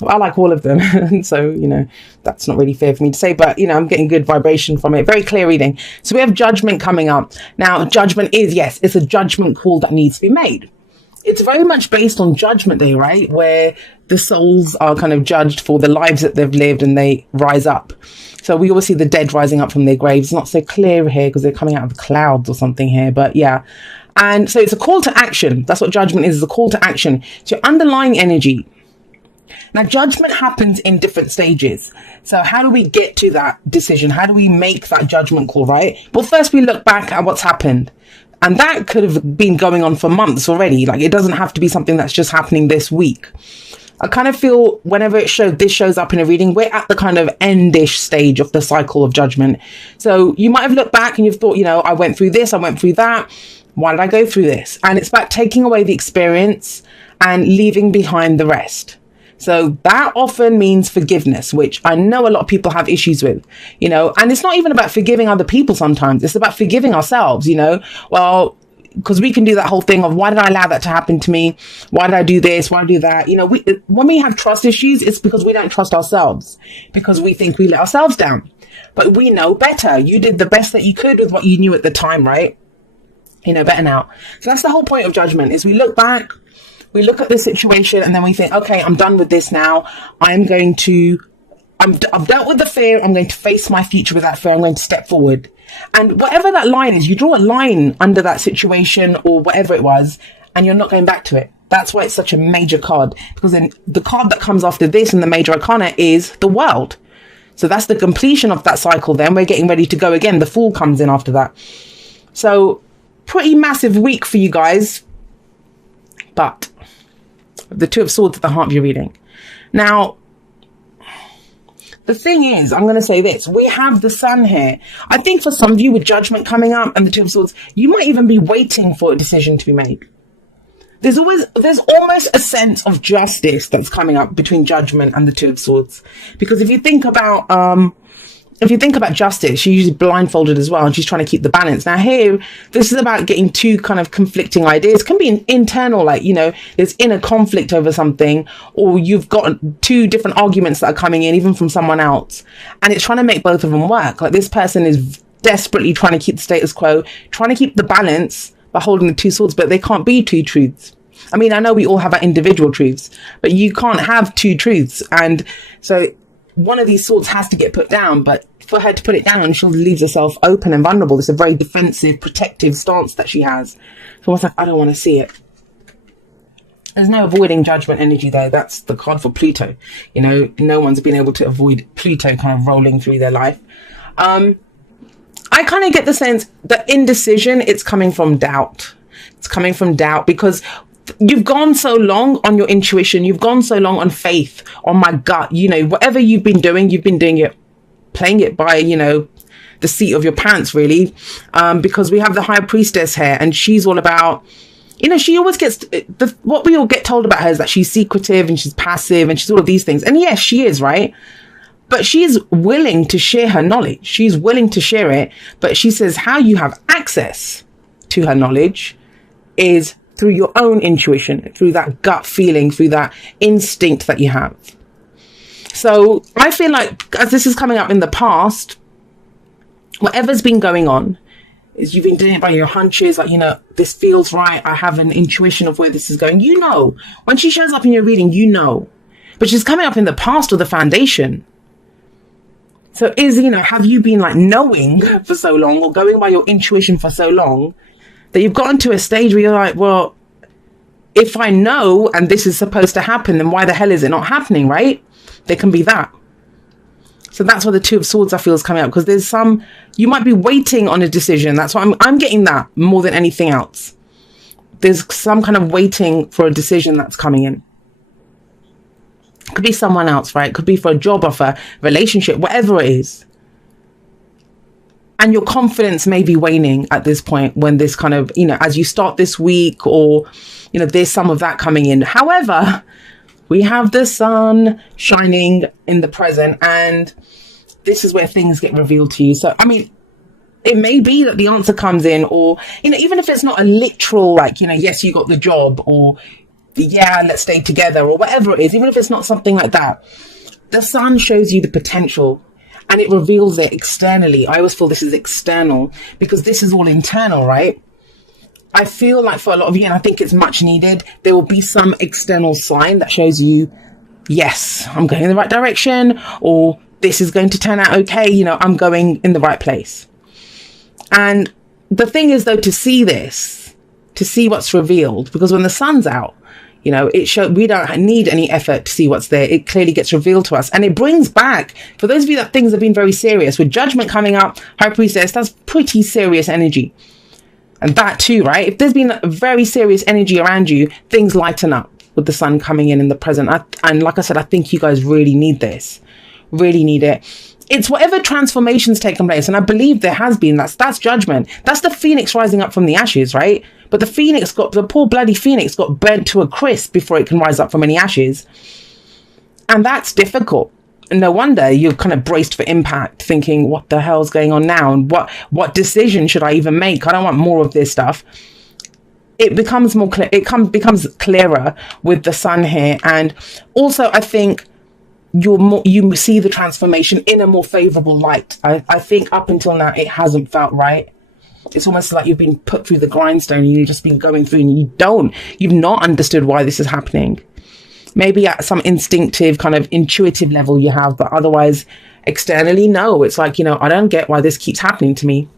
Well, I like all of them. So, that's not really fair for me to say, but, I'm getting good vibration from it. Very clear reading. So we have judgment coming up. Now, judgment is, yes, it's a judgment call that needs to be made. It's very much based on Judgment Day, right? Where the souls are kind of judged for the lives that they've lived and they rise up. So we always see the dead rising up from their graves. Not so clear here because they're coming out of the clouds or something here, but yeah. And so it's a call to action. That's what judgment is a call to action. So underlying energy. Now, judgment happens in different stages. So how do we get to that decision? How do we make that judgment call, right? Well, first we look back at what's happened. And that could have been going on for months already. Like, it doesn't have to be something that's just happening this week. I kind of feel whenever this shows up in a reading, we're at the kind of endish stage of the cycle of judgment. So you might have looked back and you've thought, I went through this, I went through that. Why did I go through this? And it's about taking away the experience and leaving behind the rest. So that often means forgiveness, which I know a lot of people have issues with, and it's not even about forgiving other people sometimes. It's about forgiving ourselves, well, because we can do that whole thing of why did I allow that to happen to me? Why did I do this? Why do that? When we have trust issues, it's because we don't trust ourselves, because we think we let ourselves down. But we know better. You did the best that you could with what you knew at the time, right? You know better now. So that's the whole point of judgment, is we look back, we look at the situation, and then we think, okay, I'm done with this now. I've dealt with the fear. I'm going to face my future with that fear. I'm going to step forward. And whatever that line is, you draw a line under that situation or whatever it was, and you're not going back to it. That's why it's such a major card, because then the card that comes after this in the major arcana is the World. So that's the completion of that cycle. Then we're getting ready to go again. The Fool comes in after that. So pretty massive week for you guys. But the Two of Swords at the heart of your reading. Now, the thing is, I'm going to say this. We have the Sun here. I think for some of you with Judgment coming up and the Two of Swords, you might even be waiting for a decision to be made. There's almost a sense of justice that's coming up between Judgment and the Two of Swords. Because if you think about justice, she's usually blindfolded as well, and she's trying to keep the balance. Now here, this is about getting two kind of conflicting ideas. It can be an internal, there's inner conflict over something, or you've got two different arguments that are coming in, even from someone else, and it's trying to make both of them work. Like, this person is desperately trying to keep the status quo, trying to keep the balance by holding the two swords, but they can't be two truths. I mean, I know we all have our individual truths, but you can't have two truths. And so one of these swords has to get put down, but for her to put it down, she leaves herself open and vulnerable. It's a very defensive, protective stance that she has. So it's like, I don't want to see it. There's no avoiding Judgment energy there. That's the card for Pluto. No one's been able to avoid Pluto kind of rolling through their life. I kind of get the sense that indecision, it's coming from doubt. It's coming from doubt because you've gone so long on your intuition. You've gone so long on faith, on my gut. Whatever you've been doing it, playing it by, the seat of your pants, really. Because we have the High Priestess here, and she's all about, she always gets, what we all get told about her is that she's secretive and she's passive and she's all of these things. And yes, she is, right? But she is willing to share her knowledge. She's willing to share it. But she says how you have access to her knowledge is through your own intuition, through that gut feeling, through that instinct that you have. So I feel like, as this is coming up in the past, whatever's been going on is you've been doing it by your hunches. Like, this feels right. I have an intuition of where this is going. When she shows up in your reading, but she's coming up in the past or the foundation. So have you been knowing for so long or going by your intuition for so long that you've gotten to a stage where you're like, well, if I know and this is supposed to happen, then why the hell is it not happening, right? There can be that. So that's why the Two of Swords, I feel, is coming up, because you might be waiting on a decision. That's why I'm getting that more than anything else. There's some kind of waiting for a decision that's coming in. Could be someone else, right? Could be for a job offer, relationship, whatever it is. And your confidence may be waning at this point when this kind of, as you start this week, or, there's some of that coming in. However, we have the Sun shining in the present, and this is where things get revealed to you. So, I mean, it may be that the answer comes in, or, even if it's not a literal, yes, you got the job, or yeah, let's stay together or whatever it is, even if it's not something like that. The sun shows you the potential and it reveals it externally. I always feel this is external because this is all internal, right? I feel like for a lot of you, and I think it's much needed, there will be some external sign that shows you, yes, I'm going in the right direction, or this is going to turn out okay, you know, I'm going in the right place. And the thing is, though, to see this, to see what's revealed, because when the sun's out, you know, we don't need any effort to see what's there. It clearly gets revealed to us. And it brings back, for those of you that things have been very serious, with judgment coming up, high priestess, that's pretty serious energy. And that too, right? If there's been a very serious energy around you, things lighten up with the sun coming in the present. And like I said, I think you guys really need this. Really need it. It's whatever transformation's taken place. And I believe there has been. That's judgment. That's the phoenix rising up from the ashes, right? But the poor bloody phoenix got burnt to a crisp before it can rise up from any ashes. And that's difficult. And no wonder you're kind of braced for impact, thinking, what the hell's going on now? And what decision should I even make? I don't want more of this stuff. It becomes more clear. Becomes clearer with the sun here. And also, I think you see the transformation in a more favorable light. I think up until now, it hasn't felt right. It's almost like you've been put through the grindstone and you've just been going through and you've not understood why this is happening. Maybe at some instinctive kind of intuitive level you have, but otherwise externally, no. It's like, you know, I don't get why this keeps happening to me.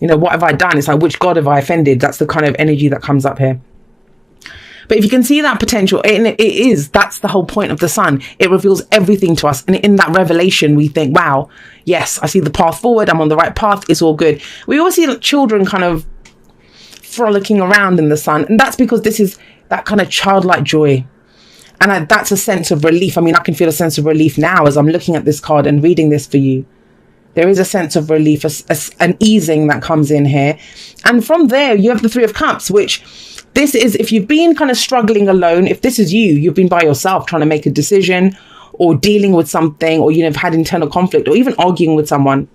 You know, what have I done? It's like, which God have I offended? That's the kind of energy that comes up here. But if you can see that potential, that's the whole point of the sun. It reveals everything to us. And in that revelation, we think, wow, yes, I see the path forward. I'm on the right path. It's all good. We always see children kind of frolicking around in the sun. And that's because this is that kind of childlike joy. And that's a sense of relief. I mean, I can feel a sense of relief now as I'm looking at this card and reading this for you. There is a sense of relief, an easing that comes in here. And from there, you have the Three of Cups, which this is, if you've been kind of struggling alone, if this is you've been by yourself trying to make a decision or dealing with something, or you've had internal conflict or even arguing with someone,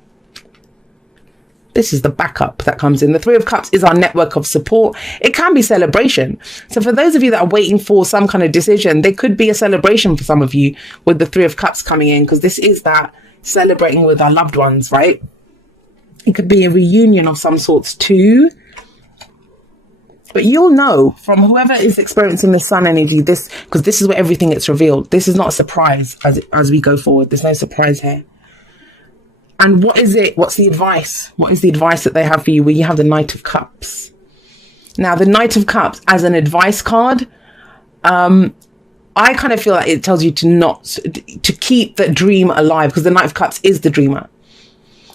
this is the backup that comes in. The Three of Cups is our network of support. It can be celebration. So for those of you that are waiting for some kind of decision, there could be a celebration for some of you with the Three of Cups coming in, because this is that celebrating with our loved ones, right? It could be a reunion of some sorts too. But you'll know from whoever is experiencing the sun energy, because this is where everything gets revealed. This is not a surprise as we go forward. There's no surprise here. And what is it? What's the advice? What is the advice that they have for you? Where you have the Knight of Cups. Now, the Knight of Cups as an advice card, I kind of feel like it tells you to keep the dream alive, because the Knight of Cups is the dreamer.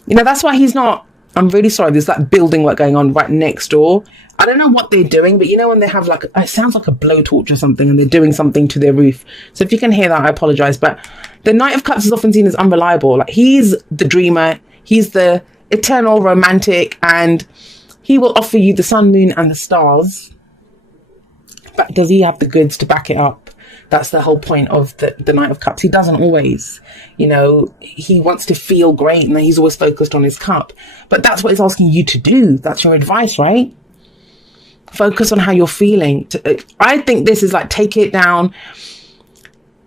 You know, that's why he's not, I'm really sorry, there's like building work going on right next door. I don't know what they're doing, but you know when they have like, it sounds like a blowtorch or something, and they're doing something to their roof. So if you can hear that, I apologize. But the Knight of Cups is often seen as unreliable. Like, he's the dreamer, he's the eternal romantic, and he will offer you the sun, moon, and the stars. But does he have the goods to back it up? That's the whole point of the Knight of Cups. He doesn't always, you know, he wants to feel great and he's always focused on his cup. But that's what he's asking you to do. That's your advice, right? Focus on how you're feeling. I think this is like, take it down.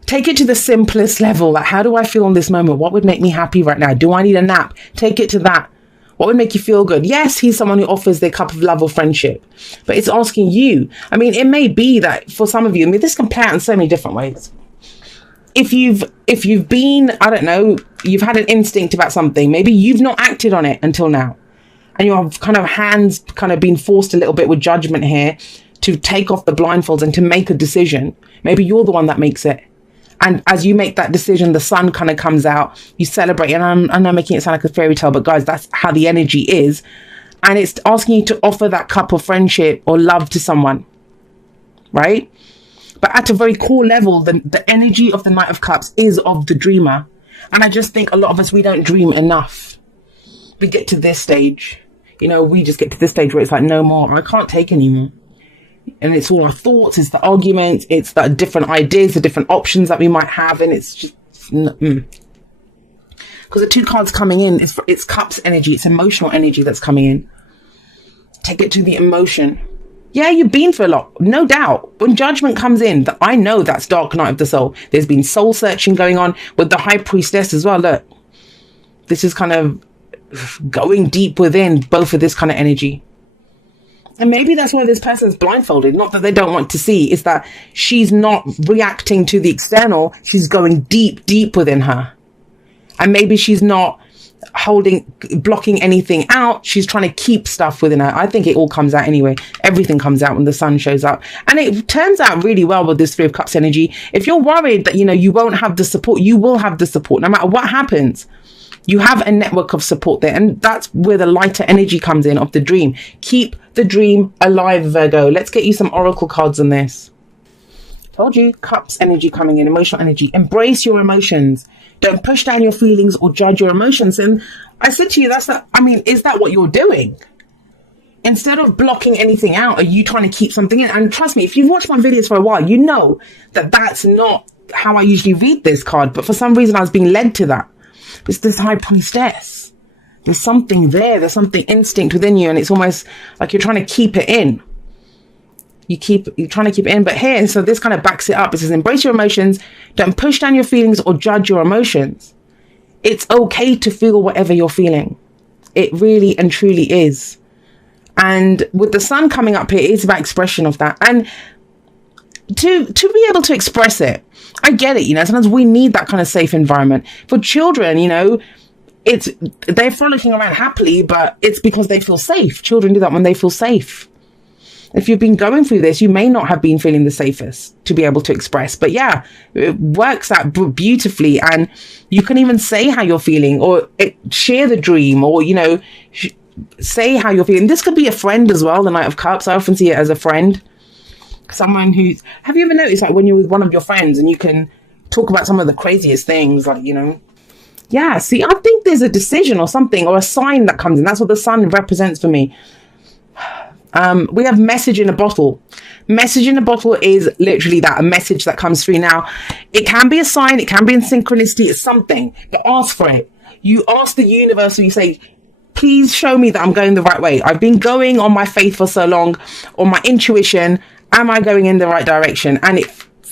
Take it to the simplest level. Like, how do I feel in this moment? What would make me happy right now? Do I need a nap? Take it to that. What would make you feel good? Yes, he's someone who offers their cup of love or friendship, but it's asking you. I mean, it may be that for some of you, I mean, this can play out in so many different ways. If you've been, I don't know, you've had an instinct about something, maybe you've not acted on it until now, and your kind of hands kind of been forced a little bit with judgment here to take off the blindfolds and to make a decision. Maybe you're the one that makes it. And as you make that decision, the sun kind of comes out, you celebrate. And I'm not making it sound like a fairy tale, but guys, that's how the energy is. And it's asking you to offer that cup of friendship or love to someone, right? But at a very core level, the energy of the Knight of Cups is of the dreamer. And I just think a lot of us, we don't dream enough. We get to this stage, you know, we just get to this stage where it's like, no more, I can't take anymore. And it's all our thoughts, it's the arguments, it's the different ideas, the different options that we might have. And it's just, because the two cards coming in, it's cups energy, it's emotional energy that's coming in. Take it to the emotion. Yeah, you've been through a lot, no doubt. When judgment comes in, I know that's dark night of the soul. There's been soul searching going on with the high priestess as well. Look, this is kind of going deep within both of this kind of energy. And maybe that's why this person's blindfolded. Not that they don't want to see, is that she's not reacting to the external. She's going deep, deep within her. And maybe she's not blocking anything out. She's trying to keep stuff within her. I think it all comes out anyway. Everything comes out when the sun shows up. And it turns out really well with this Three of Cups energy. If you're worried that, you won't have the support, you will have the support no matter what happens. You have a network of support there. And that's where the lighter energy comes in of the dream. Keep the dream alive, Virgo. Let's get you some oracle cards on this. Told you, Cups energy coming in, emotional energy. Embrace your emotions. Don't push down your feelings or judge your emotions. And I said to you, is that what you're doing? Instead of blocking anything out, are you trying to keep something in? And trust me, if you've watched my videos for a while, you know that that's not how I usually read this card. But for some reason, I was being led to that. It's this high priestess. There's something there. There's something instinct within you. And it's almost like you're trying to keep it in. You're trying to keep it in. But here, so this kind of backs it up. It says, embrace your emotions. Don't push down your feelings or judge your emotions. It's okay to feel whatever you're feeling. It really and truly is. And with the sun coming up here, it's about expression of that. And to be able to express it, I get it, sometimes we need that kind of safe environment. For children, they're frolicking around happily, but it's because they feel safe. Children do that when they feel safe. If you've been going through this, you may not have been feeling the safest to be able to express. But yeah, it works out beautifully. And you can even say how you're feeling, or share the dream, or, say how you're feeling. This could be a friend as well, the Knight of Cups. I often see it as a friend. Someone have you ever noticed, like, when you're with one of your friends and you can talk about some of the craziest things, like, yeah, see, I think there's a decision or something, or a sign that comes in. That's what the sun represents for me. We have message in a bottle. Message in a bottle is literally that, a message that comes through. Now, it can be a sign, it can be in synchronicity, it's something, but ask for it. You ask the universe, and you say, please show me that I'm going the right way. I've been going on my faith for so long, or my intuition. Am I going in the right direction? And it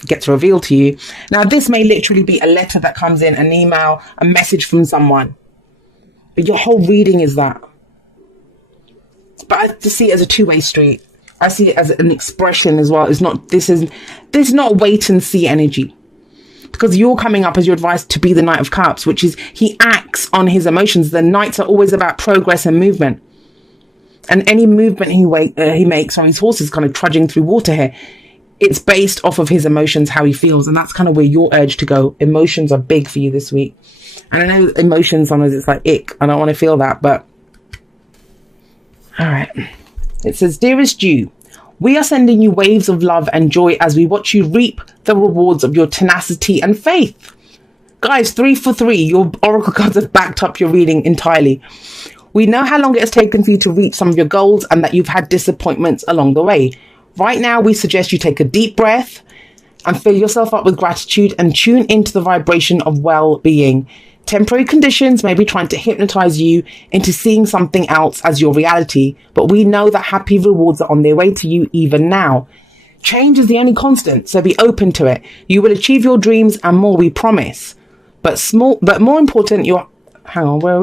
gets revealed to you. Now, this may literally be a letter that comes in, an email, a message from someone. But your whole reading is that. But I just see it as a two-way street. I see it as an expression as well. This is not wait and see energy. Because you're coming up as your advice to be the Knight of Cups, which is he acts on his emotions. The Knights are always about progress and movement. And any movement he makes, or his horse is kind of trudging through water here, it's based off of his emotions, how he feels. And that's kind of where you're urged to go. Emotions are big for you this week. And I know emotions, sometimes it's like, ick, I don't want to feel that. But, all right. It says, dearest Jew, we are sending you waves of love and joy as we watch you reap the rewards of your tenacity and faith. Guys, 3 for 3. Your oracle cards have backed up your reading entirely. We know how long it has taken for you to reach some of your goals and that you've had disappointments along the way. Right now, we suggest you take a deep breath and fill yourself up with gratitude and tune into the vibration of well-being. Temporary conditions may be trying to hypnotize you into seeing something else as your reality, but we know that happy rewards are on their way to you even now. Change is the only constant, so be open to it. You will achieve your dreams and more, we promise. But more important, your happy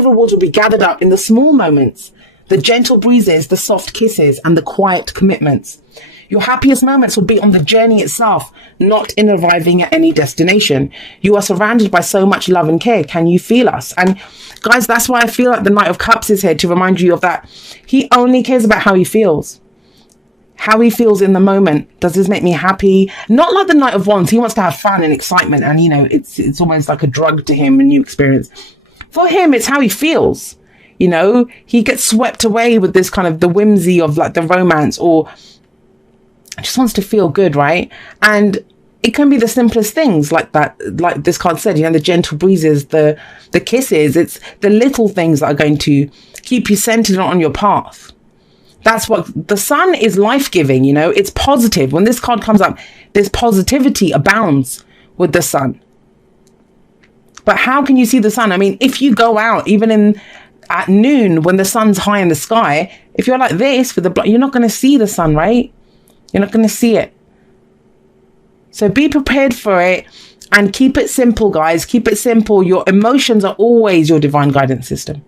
rewards will be gathered up in the small moments, the gentle breezes, the soft kisses, and the quiet commitments. Your happiest moments will be on the journey itself, not in arriving at any destination. You are surrounded by so much love and care. Can you feel us? And guys, that's why I feel like the Knight of Cups is here to remind you of that. He only cares about how he feels. How he feels in the moment. Does this make me happy? Not like the Knight of Wands. He wants to have fun and excitement. And, it's almost like a drug to him, a new experience. For him, it's how he feels. He gets swept away with this kind of the whimsy of like the romance, or just wants to feel good, right? And it can be the simplest things like that, like this card said, the gentle breezes, the kisses. It's the little things that are going to keep you centered on your path. That's what the sun is, life-giving, it's positive. When this card comes up, this positivity abounds with the sun. But how can you see the sun? I mean, if you go out, even in at noon when the sun's high in the sky, if you're like this with the you're not going to see the sun, right? You're not going to see it. So be prepared for it and keep it simple, guys. Keep it simple. Your emotions are always your divine guidance system.